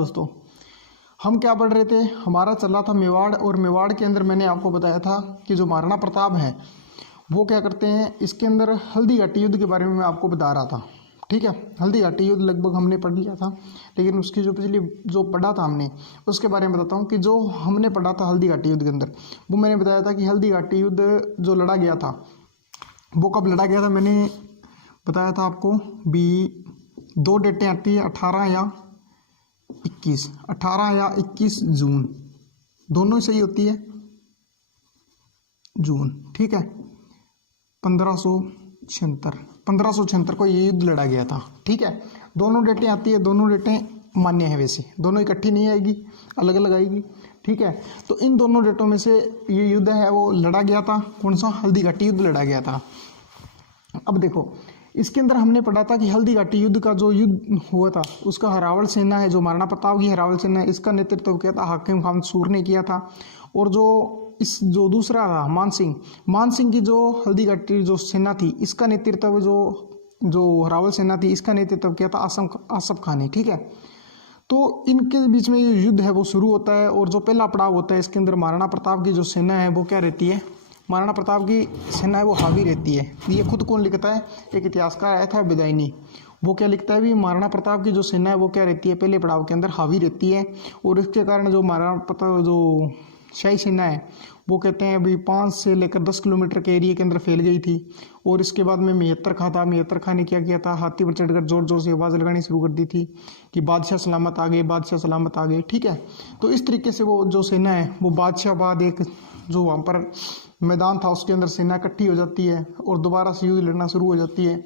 दोस्तों, हम क्या पढ़ रहे थे, हमारा चल रहा था मेवाड़। और मेवाड़ के अंदर मैंने आपको बताया था कि जो महाराणा प्रताप है वो क्या करते हैं। इसके अंदर हल्दी घाटी युद्ध के बारे में मैं आपको बता रहा था, ठीक है। हल्दी घाटी युद्ध लगभग हमने पढ़ लिया था, लेकिन उसकी जो पिछली जो पढ़ा था हमने उसके बारे में बताता हूँ कि जो हमने पढ़ा था हल्दी घाटी युद्ध के अंदर, वो मैंने बताया था कि हल्दी घाटी युद्ध जो लड़ा गया था वो कब लड़ा गया था। मैंने बताया था आपको भी 2 डेटें आती है, 18 या 21 जून, दोनों ही सही होती है, जून, ठीक है। 1576 को ये युद्ध लड़ा गया था, ठीक है। दोनों डेटें आती है, दोनों डेटें मान्य है, वैसे दोनों इकट्ठी नहीं आएगी, अलग अलग आएगी, ठीक है। तो इन दोनों डेटों में से ये युद्ध है वो लड़ा गया था, कौन सा, हल्दी घाटी युद्ध लड़ा गया था। अब देखो, इसके अंदर हमने पढ़ा था कि हल्दी घाटी युद्ध का जो युद्ध हुआ था उसका हरावल सेना है, जो महाराणा प्रताप की हरावल सेना है, इसका नेतृत्व किया था हाकिम खान सूर ने किया था। और जो दूसरा था मान सिंह की जो हल्दी घाटी जो सेना थी, इसका नेतृत्व जो हरावल सेना थी इसका नेतृत्व किया था आसफ खान ने, ठीक है। तो इनके बीच में ये युद्ध है वो शुरू होता है। और जो पहला पड़ाव होता है इसके अंदर महाराणा प्रताप की जो सेना है वो क्या रहती है, महाराणा प्रताप की सेना है वो हावी रहती है। ये खुद कौन लिखता है, एक इतिहासकार आया था बेदाइनी, वो क्या लिखता है भी महाराणा प्रताप की जो सेना है वो क्या रहती है, पहले पड़ाव के अंदर हावी रहती है। और इसके कारण जो महाराणा प्रताप जो शाही सेना है वो कहते हैं अभी 5 से लेकर 10 किलोमीटर के एरिया के अंदर फैल गई थी। और इसके बाद में मेहत्तर खां ने क्या किया था, हाथी पर चढ़कर जोर जोर से आवाज़ लगानी शुरू कर दी थी कि बादशाह सलामत आ गए, बादशाह सलामत आ गए, ठीक है। तो इस तरीके से वो जो सेना है वो बादशाहबाद एक जो वहाँ पर मैदान था उसके अंदर सेना इकट्ठी हो जाती है और दोबारा से युद्ध लड़ना शुरू हो जाती है,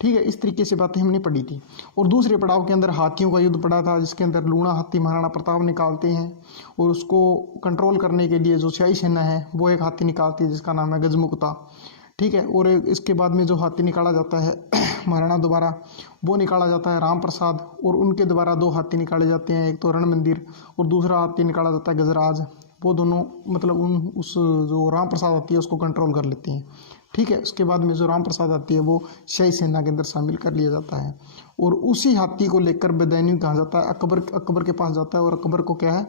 ठीक है। इस तरीके से बातें हमने पढ़ी थी। और दूसरे पड़ाव के अंदर हाथियों का युद्ध पड़ा था, जिसके अंदर लूणा हाथी महाराणा प्रताप निकालते हैं और उसको कंट्रोल करने के लिए जो शाही सेना है वो एक हाथी निकालती है जिसका नाम है गजमुक्ता, ठीक है। और इसके बाद में जो हाथी निकाला जाता है महाराणा दोबारा, वो निकाला जाता है राम प्रसाद। और उनके द्वारा 2 हाथी निकाले जाते हैं, एक तो रण मंदिर और दूसरा हाथी निकाला जाता है गजराज। वो दोनों मतलब उस जो राम प्रसाद आती है उसको कंट्रोल कर लेती हैं, ठीक है। उसके बाद में जो राम प्रसाद आती है वो शाही सेना के अंदर शामिल कर लिया जाता है। और उसी हाथी को लेकर बेदैनी कहा जाता है, अकबर के पास जाता है और अकबर को क्या है,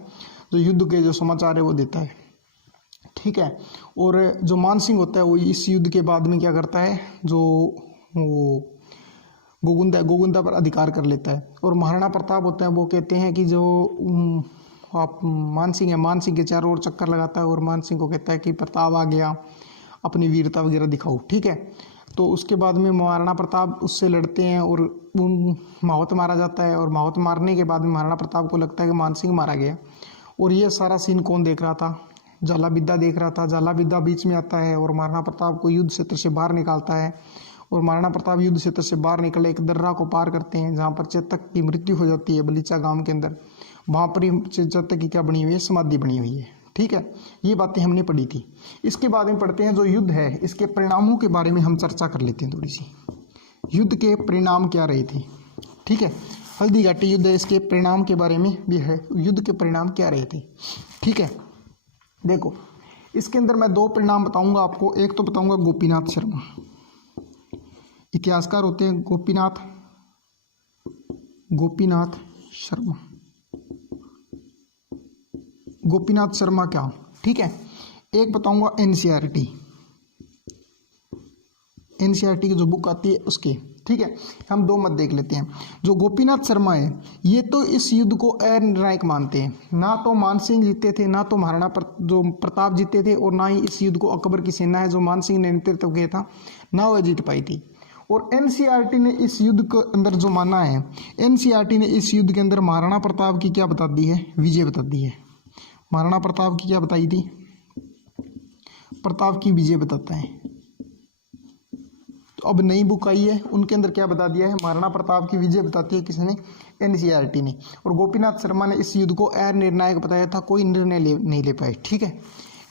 जो युद्ध के जो समाचार है वो देता है, ठीक है। और जो मान सिंह होता है वो इस युद्ध के बाद में क्या करता है, जो वो गोगुंदा पर अधिकार कर लेता है। और महाराणा प्रताप होता है वो कहते हैं कि जो आप मान सिंह के चारों ओर चक्कर लगाता है और मान सिंह को कहता है कि प्रताप आ गया, अपनी वीरता वगैरह दिखाओ, ठीक है। तो उसके बाद में महाराणा प्रताप उससे लड़ते हैं और माहौत मारा जाता है। और माहौत मारने के बाद में महाराणा प्रताप को लगता है कि मान सिंह मारा गया। और ये सारा सीन कौन देख रहा था, झालाबिद्दा देख रहा था। झालाबिद्दा बीच में आता है और महाराणा प्रताप को युद्ध क्षेत्र से बाहर निकालता है। और महाराणा प्रताप युद्ध क्षेत्र से बाहर निकले एक दर्रा को पार करते हैं जहाँ पर चेतक की मृत्यु हो जाती है बलीचा गांव के अंदर। वहाँ पर ही चेतक की क्या बनी हुई है, समाधि बनी हुई है, ठीक है। ये बातें हमने पढ़ी थी। इसके बाद में पढ़ते हैं जो युद्ध है इसके परिणामों के बारे में हम चर्चा कर लेते हैं थोड़ी सी। युद्ध के परिणाम क्या रहे थे, ठीक है। हल्दी घाटी युद्ध है, इसके परिणाम के बारे में भी है, युद्ध के परिणाम क्या रहे थे, ठीक है। देखो, इसके अंदर मैं 2 परिणाम बताऊंगा आपको। एक तो बताऊंगा गोपीनाथ शर्मा, इतिहासकार होते हैं गोपीनाथ शर्मा। गोपीनाथ शर्मा क्या, ठीक है। एक बताऊंगा एनसीईआरटी की जो बुक आती है उसके, ठीक है। हम 2 मत देख लेते हैं। जो गोपीनाथ शर्मा है ये तो इस युद्ध को अनिर्णायक मानते हैं, ना तो मान सिंह जीते थे, ना तो महाराणा जो प्रताप जीते थे, और ना ही इस युद्ध को अकबर की सेना है जो मान सिंह ने नेतृत्व किया था ना वह जीत पाई थी। और एनसीईआरटी ने इस युद्ध के अंदर जो माना है, एनसीईआरटी ने इस युद्ध के अंदर महाराणा प्रताप की क्या बता दी है, विजय बता दी है। महाराणा प्रताप की क्या बताई थी, प्रताप की विजय बताता है। तो अब नई बुक आई है उनके अंदर क्या बता दिया है, महाराणा प्रताप की विजय बताती है किसने, एनसीईआरटी ने। और गोपीनाथ शर्मा ने इस युद्ध को अनिर्णायक बताया था, कोई निर्णय नहीं ले पाए, ठीक है।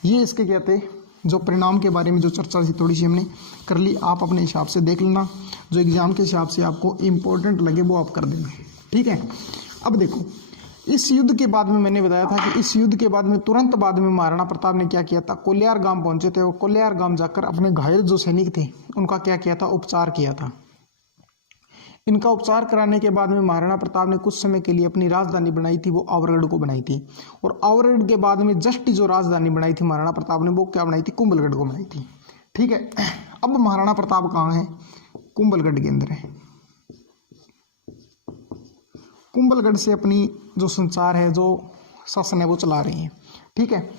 ये इसके क्या थे, जो परिणाम के बारे में जो चर्चा थी थोड़ी सी हमने कर ली। आप अपने हिसाब से देख लेना, जो एग्जाम के हिसाब से आपको इम्पोर्टेंट लगे वो आप कर देना, ठीक है। अब देखो, इस युद्ध के बाद में मैंने बताया था कि इस युद्ध के बाद में तुरंत बाद में महाराणा प्रताप ने क्या किया था, कोल्यार गांव पहुंचे थे और कोल्यार गांव जाकर अपने घायल जो सैनिक थे उनका क्या किया था, उपचार किया था। इनका उपचार कराने के बाद में महाराणा प्रताप ने कुछ समय के लिए अपनी राजधानी बनाई थी, वो आवरगढ़ को बनाई थी। और आवरगढ़ के बाद में जस्ट जो राजधानी बनाई थी महाराणा प्रताप ने, वो क्या बनाई थी, कुंभलगढ़ को बनाई थी। ठीक है, अब महाराणा प्रताप कहाँ है, कुंभलगढ़ के अंदर है। कुंभलगढ़ से अपनी जो संचार है, जो शासन है, वो चला रही है। ठीक है,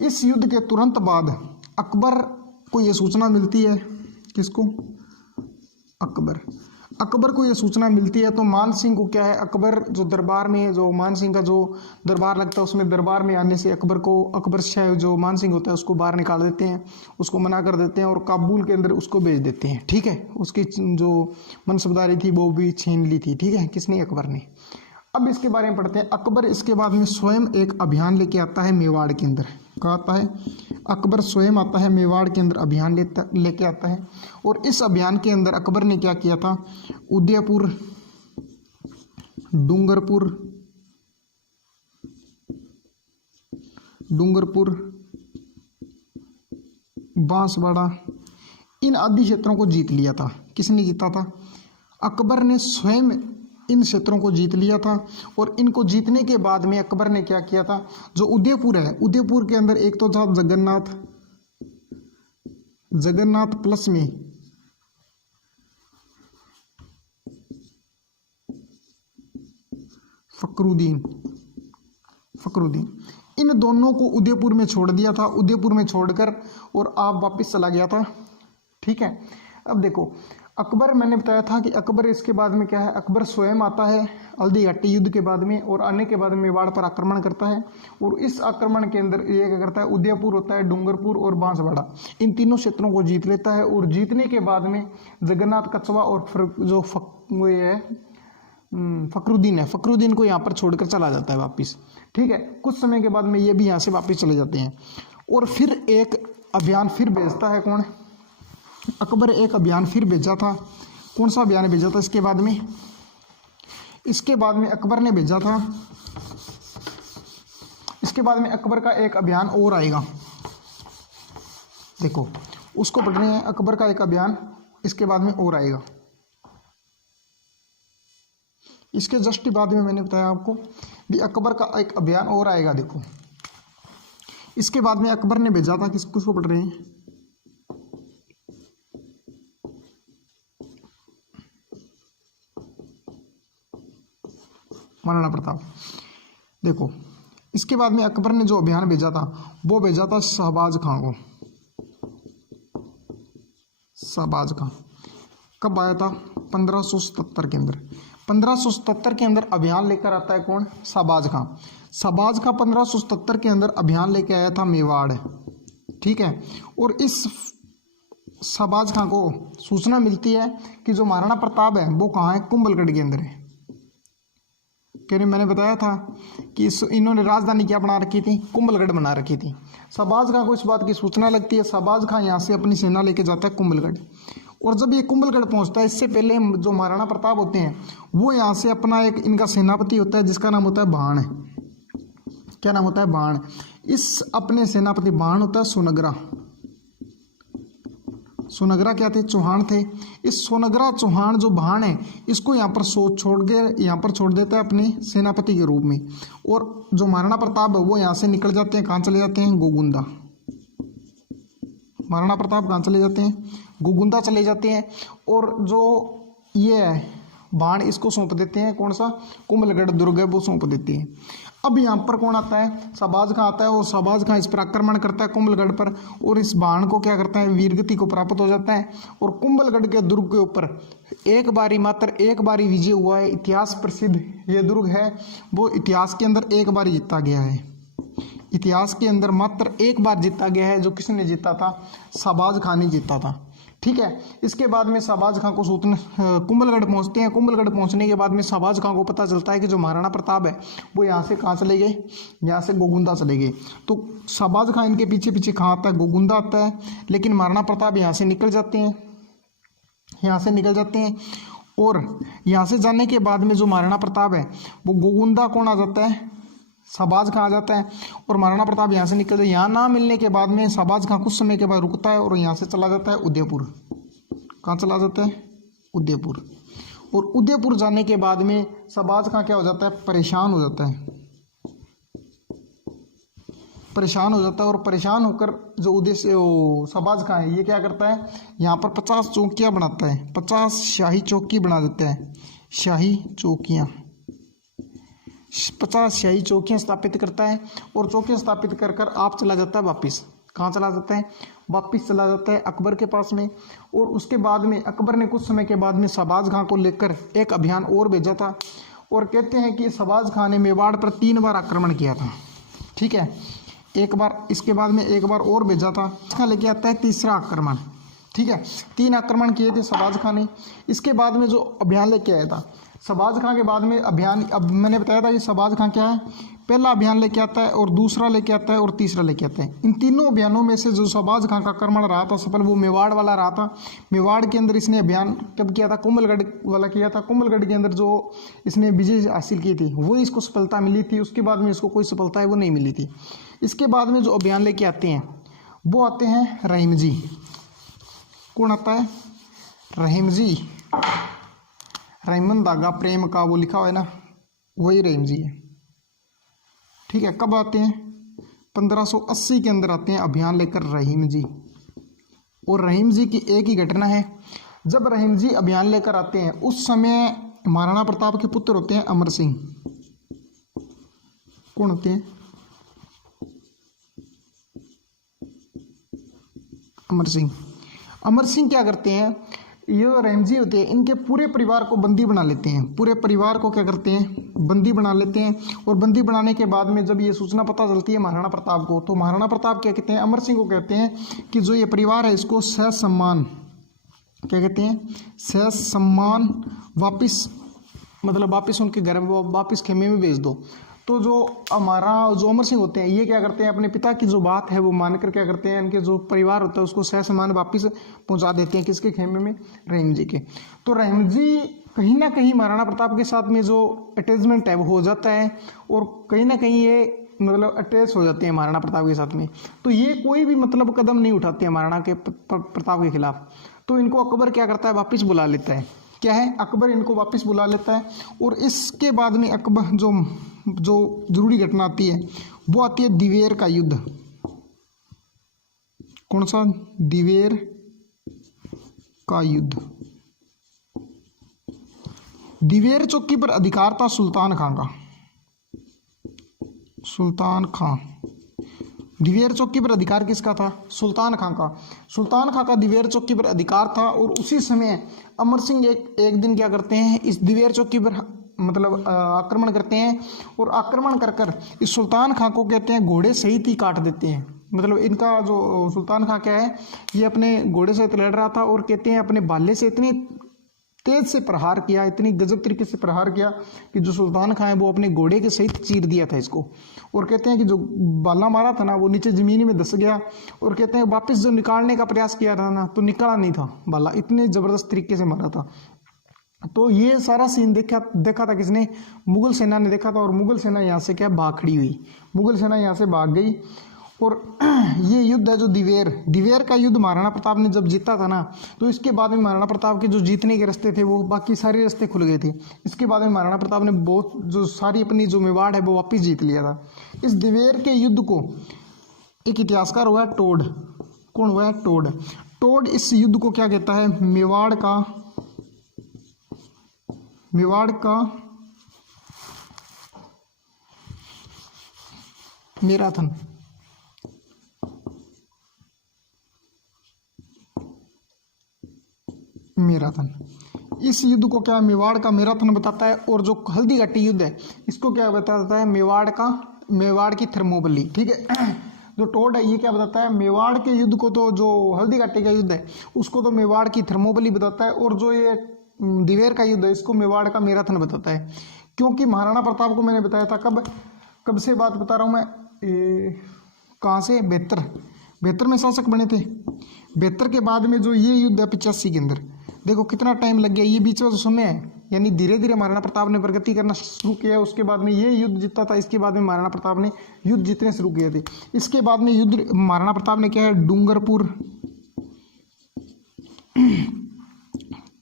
इस युद्ध के तुरंत बाद अकबर को ये सूचना मिलती है, किसको, अकबर को ये सूचना मिलती है। तो मान सिंह को क्या है, अकबर जो दरबार में, जो मान सिंह का जो दरबार लगता है, उसमें दरबार में आने से अकबर शाह जो मान सिंह होता है उसको बाहर निकाल देते हैं, उसको मना कर देते हैं और काबुल के अंदर उसको भेज देते हैं। ठीक है, उसकी जो मनसबदारी थी वो भी छीन ली थी। ठीक है, किसने, अकबर ने। अब इसके बारे में पढ़ते हैं। अकबर इसके बाद में स्वयं एक अभियान लेके आता है मेवाड़ के अंदर। कहा आता है, अकबर स्वयं आता है मेवाड़ के अंदर, अभियान लेके आता है। और इस अभियान के अंदर अकबर ने क्या किया था, उदयपुर, डूंगरपुर, बांसवाड़ा, इन आदि क्षेत्रों को जीत लिया था। किसने जीता था, अकबर ने स्वयं इन क्षेत्रों को जीत लिया था। और इनको जीतने के बाद में अकबर ने क्या किया था, जो उदयपुर है, उदयपुर के अंदर एक तो था जगन्नाथ प्लस में फखरुद्दीन, इन दोनों को उदयपुर में छोड़ दिया था। उदयपुर में छोड़कर और आप वापस चला गया था। ठीक है, अब देखो अकबर, मैंने बताया था कि अकबर इसके बाद में क्या है, अकबर स्वयं आता है हल्दी घाटी युद्ध के बाद में, और आने के बाद में मेवाड़ पर आक्रमण करता है। और इस आक्रमण के अंदर ये क्या करता है, उदयपुर होता है, डूंगरपुर और बांसवाड़ा, इन तीनों क्षेत्रों को जीत लेता है। और जीतने के बाद में जगन्नाथ कछवा और जो फखरुद्दीन को यहाँ पर छोड़कर चला जाता है वापिस। ठीक है, कुछ समय के बाद में ये भी यहाँ से वापिस चले जाते हैं। और फिर एक अभियान फिर भेजता है, कौन, अकबर एक अभियान फिर भेजा था। कौन सा अभियान भेजा था इसके बाद में अकबर ने भेजा था, इसके बाद में अकबर का एक अभियान और आएगा। देखो उसको पढ़ रहे हैं, अकबर का एक अभियान इसके बाद में और आएगा। इसके जस्ट बाद में मैंने बताया आपको भी अकबर का एक अभियान और आएगा। देखो इसके बाद में अकबर ने भेजा था, किसको पढ़ रहे हैं, महाराणा प्रताप। देखो इसके बाद में अकबर ने जो अभियान भेजा था, वो भेजा था शहबाज खां को। शहबाज खां कब आया था, 1577 के अंदर। 1577 के अंदर अभियान लेकर आता है कौन, शहबाज खां। शहबाज खां 1577 के अंदर अभियान लेकर आया था मेवाड़। ठीक है, और इस शहबाज खां को सूचना मिलती है कि जो महाराणा प्रताप है वो कहाँ है, कुंभलगढ़ के अंदर है। क्योंकि मैंने बताया था कि इन्होंने राजधानी क्या बना रखी थी, कुंभलगढ़ बना रखी थी। शहबाज खां को इस बात की सूचना लगती है। शहबाज खां यहाँ से अपनी सेना लेके जाता है कुंभलगढ़। और जब ये कुंभलगढ़ पहुँचता है, इससे पहले जो महाराणा प्रताप होते हैं वो यहाँ से अपना एक इनका सेनापति होता है जिसका नाम होता है बाण। क्या नाम होता है, बाण। इस अपने सेनापति बाण होता है सोनगरा क्या थे, चौहान थे। इस सोनगरा चौहान जो बाण है, इसको यहाँ पर छोड़ देता है अपने सेनापति के रूप में। और जो महाराणा प्रताप है वो यहाँ से निकल जाते हैं, कहाँ चले जाते हैं, गोगुंदा। महाराणा प्रताप कहाँ चले जाते हैं, गोगुंदा चले जाते हैं। और जो ये है बाण, इसको सौंप देते हैं, कौन सा, कुंभलगढ़ दुर्ग है वो सौंप देते हैं। अब यहाँ पर कौन आता है, शहबाज खां आता है। और शहबाज खां इस पर आक्रमण करता है कुंभलगढ़ पर, और इस बाण को क्या करता है, वीरगति को प्राप्त हो जाता है। और कुंभलगढ़ के दुर्ग के ऊपर मात्र एक बारी विजय हुआ है। इतिहास प्रसिद्ध ये दुर्ग है, वो इतिहास के अंदर एक बार जीता गया है। इतिहास के अंदर मात्र एक बार जीता गया है, जो किसने जीता था, शहबाज खां ने जीता था। ठीक है, इसके बाद में शहबाज खां को कुंभलगढ़ पहुंचते हैं। कुंभलगढ़ पहुंचने के बाद में शहबाज खां को पता चलता है कि जो महाराणा प्रताप है वो यहाँ से कहाँ चले गए, यहाँ से गोगुंदा चले गए। तो शहबाज खां इनके पीछे पीछे कहाँ आता है, गोगुंदा आता है। लेकिन महाराणा प्रताप यहाँ से निकल जाते हैं, और यहाँ से जाने के बाद में जो महाराणा प्रताप है वो गोगुंदा कौन आ जाता है, शहबाज खां आ जाता है। और महाराणा प्रताप यहाँ से निकल जाए। यहाँ ना मिलने के बाद में शहबाज खां कुछ समय के बाद रुकता है और यहाँ से चला जाता है उदयपुर। कहाँ चला जाता है, उदयपुर। और उदयपुर जाने के बाद में सबाज खां क्या हो जाता है, परेशान हो जाता है, परेशान हो जाता है। और परेशान होकर जो उदय सबाज खां है ये क्या करता है, यहाँ पर 50 चौकियाँ बनाता है, 50 शाही चौकी बना देता है, शाही चौकियाँ, 50 शाही चौकियाँ स्थापित करता है। और चौकियाँ स्थापित कर कर आप चला जाता है वापिस, कहाँ चला जाता है, वापिस चला जाता है अकबर के पास में। और उसके बाद में अकबर ने कुछ समय के बाद में सबाज खां को लेकर एक अभियान और भेजा था, और कहते हैं कि सबाज खां ने मेवाड़ पर 3 बार आक्रमण किया था, ठीक है, एक बार, इसके बाद में एक बार और भेजा था, इसका लेके आता है तीसरा आक्रमण, ठीक है। 3 आक्रमण किए थे सबाज खां ने। इसके बाद में जो अभियान लेके आया था सबाज खां के बाद में अभियान, अब मैंने बताया था कि सबाज खां क्या है, पहला अभियान लेके आता है और दूसरा लेके आता है और तीसरा लेके आता है। इन तीनों अभियानों में से जो सबाज खां का आक्रमण रहा था सफल, वो मेवाड़ वाला रहा था। मेवाड़ के अंदर इसने अभियान कब किया था, कुंभलगढ़ वाला किया था। कुंभलगढ़ के अंदर जो इसने विजय हासिल की थी वो इसको सफलता मिली थी, उसके बाद में इसको कोई सफलता है वो नहीं मिली थी। इसके बाद में जो अभियान लेके आते हैं वो आते हैं रहीम जी। कौन आता है, रहीम जी, रहीमन धागा प्रेम का वो लिखा हुआ है ना, वही रहीम जी है, ठीक है। कब आते हैं, 1580 के अंदर आते हैं अभियान लेकर रहीम जी। और रहीम जी की एक ही घटना है, जब रहीम जी अभियान लेकर आते हैं उस समय महाराणा प्रताप के पुत्र होते हैं अमर सिंह। कौन होते हैं, अमर सिंह। अमर सिंह क्या करते हैं, ये रहीम जी होते हैं इनके पूरे परिवार को बंदी बना लेते हैं, पूरे परिवार को क्या करते हैं, बंदी बना लेते हैं। और बंदी बनाने के बाद में जब ये सूचना पता चलती है महाराणा प्रताप को, तो महाराणा प्रताप क्या कहते हैं, अमर सिंह को कहते हैं कि जो ये परिवार है इसको ससम्मान, क्या कहते हैं, ससम्मान वापिस, मतलब वापिस उनके घर वापिस खेमे में भेज दो। तो जो अमर सिंह होते हैं ये क्या करते हैं, अपने पिता की जो बात है वो मानकर क्या करते हैं, इनके जो परिवार होता है उसको ससम्मान वापिस पहुंचा देते हैं, किसके खेमे में, रहीम जी के। तो रहीम जी कहीं ना कहीं महाराणा प्रताप के साथ में जो अटैचमेंट है वो हो जाता है, और कहीं ना कहीं ये मतलब अटैच हो जाते हैं महाराणा प्रताप के साथ में। तो ये कोई भी मतलब कदम नहीं उठाते हैं महाराणा के प्रताप के खिलाफ। तो इनको अकबर क्या करता है, वापिस बुला लेता है, क्या है, अकबर इनको वापस बुला लेता है। और इसके बाद में अकबर जो जरूरी घटना आती है वो आती है दिवेर का युद्ध। कौन सा, दिवेर का युद्ध। दिवेर चौकी पर अधिकार था सुल्तान खां का, सुल्तान खां। दिवेर चौकी पर अधिकार किसका था, सुल्तान खां का। सुल्तान खां का दिवेर चौकी पर अधिकार था। और उसी समय अमर सिंह एक दिन क्या करते हैं, इस दिवेर चौकी पर मतलब आक्रमण करते हैं। और आक्रमण कर कर इस सुल्तान खां को कहते हैं घोड़े सहित ही काट देते हैं। मतलब इनका जो सुल्तान खां क्या है, ये अपने घोड़े से लड़ रहा था और कहते हैं अपने भाले से इतनी तेज से प्रहार किया, इतनी गजब तरीके से प्रहार किया कि जो सुल्तान खां है वो अपने घोड़े के सहित चीर दिया था इसको। और कहते हैं कि जो बाला मारा था ना वो नीचे जमीन में धस गया। और कहते हैं वापस जो निकालने का प्रयास किया था ना तो निकाला नहीं था बाला, इतने जबरदस्त तरीके से मारा था। तो ये सारा सीन देखा था किसने, मुगल सेना ने देखा था। और मुगल सेना यहाँ से क्या भाग खड़ी हुई, मुगल सेना यहाँ से भाग गई। और ये युद्ध है जो दिवेर का युद्ध महाराणा प्रताप ने जब जीता था ना, तो इसके बाद में महाराणा प्रताप के जो जीतने के रास्ते थे वो बाकी सारे रास्ते खुल गए थे। इसके बाद में महाराणा प्रताप ने बहुत जो सारी अपनी जो मेवाड़ है वो वापस जीत लिया था। इस दिवेर के युद्ध को एक इतिहासकार हुआ है टोड। कौन हुआ है, टोड। टोड इस युद्ध को क्या कहता है, मेवाड़ का मैराथन। मैराथन, इस युद्ध को क्या मेवाड़ का मैराथन बताता है। और जो हल्दी घाटी युद्ध है इसको क्या बताता है, मेवाड़ की थर्मोपल्ली, ठीक है। जो टोड है ये क्या बताता है, मेवाड़ के युद्ध को, तो जो हल्दी घाटी का युद्ध है उसको तो मेवाड़ की थर्मोपल्ली बताता है। और जो ये दिवेर का युद्ध है इसको मेवाड़ का मैराथन बताता है। क्योंकि महाराणा प्रताप को मैंने बताया था, कब से बात बता रहा हूँ मैं, कहाँ से, 72 में शासक बने थे। 72 के बाद में जो ये युद्ध है 85 के अंदर, देखो कितना टाइम लग गया। ये बीच में जो समय है, यानी धीरे धीरे महाराणा प्रताप ने प्रगति करना शुरू किया। उसके बाद में ये युद्ध जीता था, इसके बाद में महाराणा प्रताप ने युद्ध जीतने शुरू किए थे। इसके बाद में युद्ध महाराणा प्रताप ने क्या है, डूंगरपुर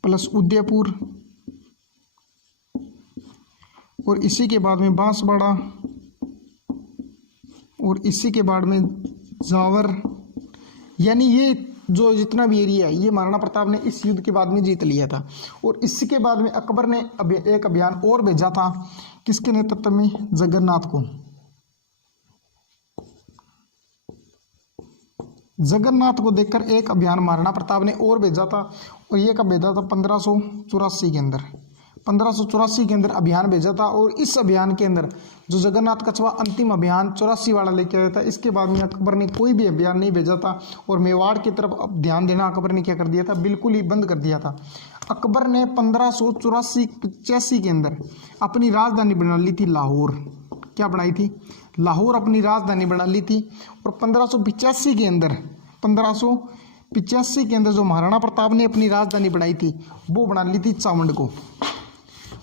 प्लस उदयपुर और इसी के बाद में बांसवाड़ा और इसी के बाद में जावर, यानी ये जो जितना भी एरिया है ये महाराणा प्रताप ने इस युद्ध के बाद में जीत लिया था। और इसी के बाद में अकबर ने एक अभियान और भेजा था, किसके नेतृत्व में? जगन्नाथ को। जगन्नाथ को देखकर एक अभियान महाराणा प्रताप ने और भेजा था, और ये कब भेजा था? 1584 के अंदर। 1584 के अंदर अभियान भेजा था। और इस अभियान के अंदर जो जगन्नाथ कछवा अंतिम अभियान 84 वाला लेके आया था, इसके बाद में अकबर ने कोई भी अभियान नहीं भेजा था। और मेवाड़ की तरफ अब ध्यान देना अकबर ने क्या कर दिया था? बिल्कुल ही बंद कर दिया था। अकबर ने 1584-85 के अंदर अपनी राजधानी बना ली थी लाहौर। क्या बनाई थी? लाहौर अपनी राजधानी बना ली थी। और 1585 के अंदर 1585 के अंदर जो महाराणा प्रताप ने अपनी राजधानी बनाई थी वो बना ली थी चावंड को।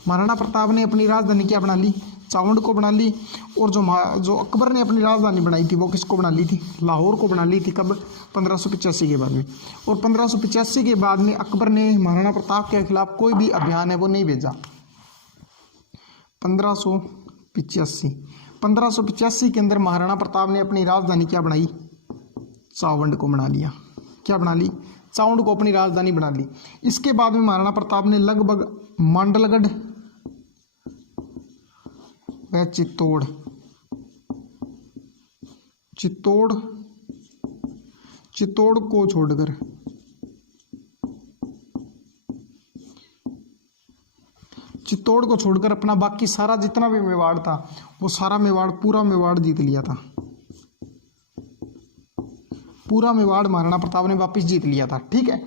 महाराणा प्रताप ने अपनी राजधानी क्या बना ली? चावंड को बना ली। और जो अकबर ने अपनी राजधानी बनाई थी वो किसको बना ली थी? लाहौर को बना ली थी। कब? 1585 के बाद में। और 1585 के बाद में अकबर ने महाराणा प्रताप के खिलाफ कोई भी अभियान है वो नहीं भेजा। 1585 के अंदर महाराणा प्रताप ने अपनी राजधानी क्या बनाई? चावंड को बना लिया। क्या बना ली? चावंड को अपनी राजधानी बना ली। इसके बाद में महाराणा प्रताप ने लगभग मांडलगढ़ व चित्तौड़ को छोड़कर अपना बाकी सारा जितना भी मेवाड़ था वो सारा मेवाड़, पूरा मेवाड़ जीत लिया था। पूरा मेवाड़ महाराणा प्रताप ने वापस जीत लिया था। ठीक है।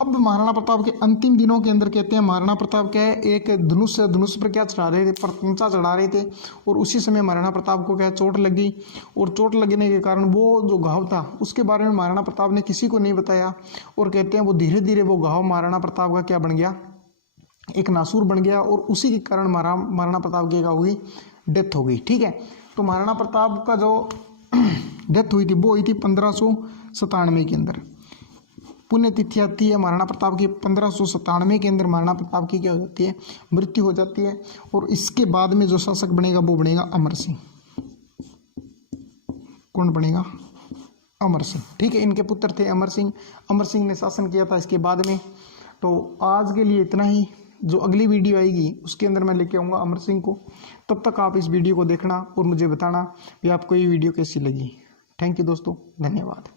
अब महाराणा प्रताप के अंतिम दिनों के अंदर कहते हैं महाराणा प्रताप क्या है, एक धनुष पर क्या चढ़ा रहे थे? प्रतंचा चढ़ा रहे थे। और उसी समय महाराणा प्रताप को क्या चोट लग गई। और चोट लगने के कारण वो जो घाव था उसके बारे में महाराणा प्रताप ने किसी को नहीं बताया। और कहते हैं वो धीरे धीरे वो घाव महाराणा प्रताप का क्या बन गया? एक नासूर बन गया। और उसी के कारण महाराणा प्रताप की क्या हुई? डेथ हो गई। ठीक है। तो महाराणा प्रताप का जो डेथ हुई थी वो हुई थी 1597 के अंदर। पुण्यतिथि आती है महाराणा प्रताप की 1597 के अंदर महाराणा प्रताप की क्या हो जाती है? मृत्यु हो जाती है। और इसके बाद में जो शासक बनेगा वो बनेगा अमर सिंह। कौन बनेगा? अमर सिंह। ठीक है। इनके पुत्र थे अमर सिंह। अमर सिंह ने शासन किया था इसके बाद में। तो आज के लिए इतना ही। जो अगली वीडियो आएगी उसके अंदर मैं लेके आऊँगा अमर सिंह को। तब तक आप इस वीडियो को देखना और मुझे बताना कि आपको ये वीडियो कैसी लगी। थैंक यू दोस्तों, धन्यवाद।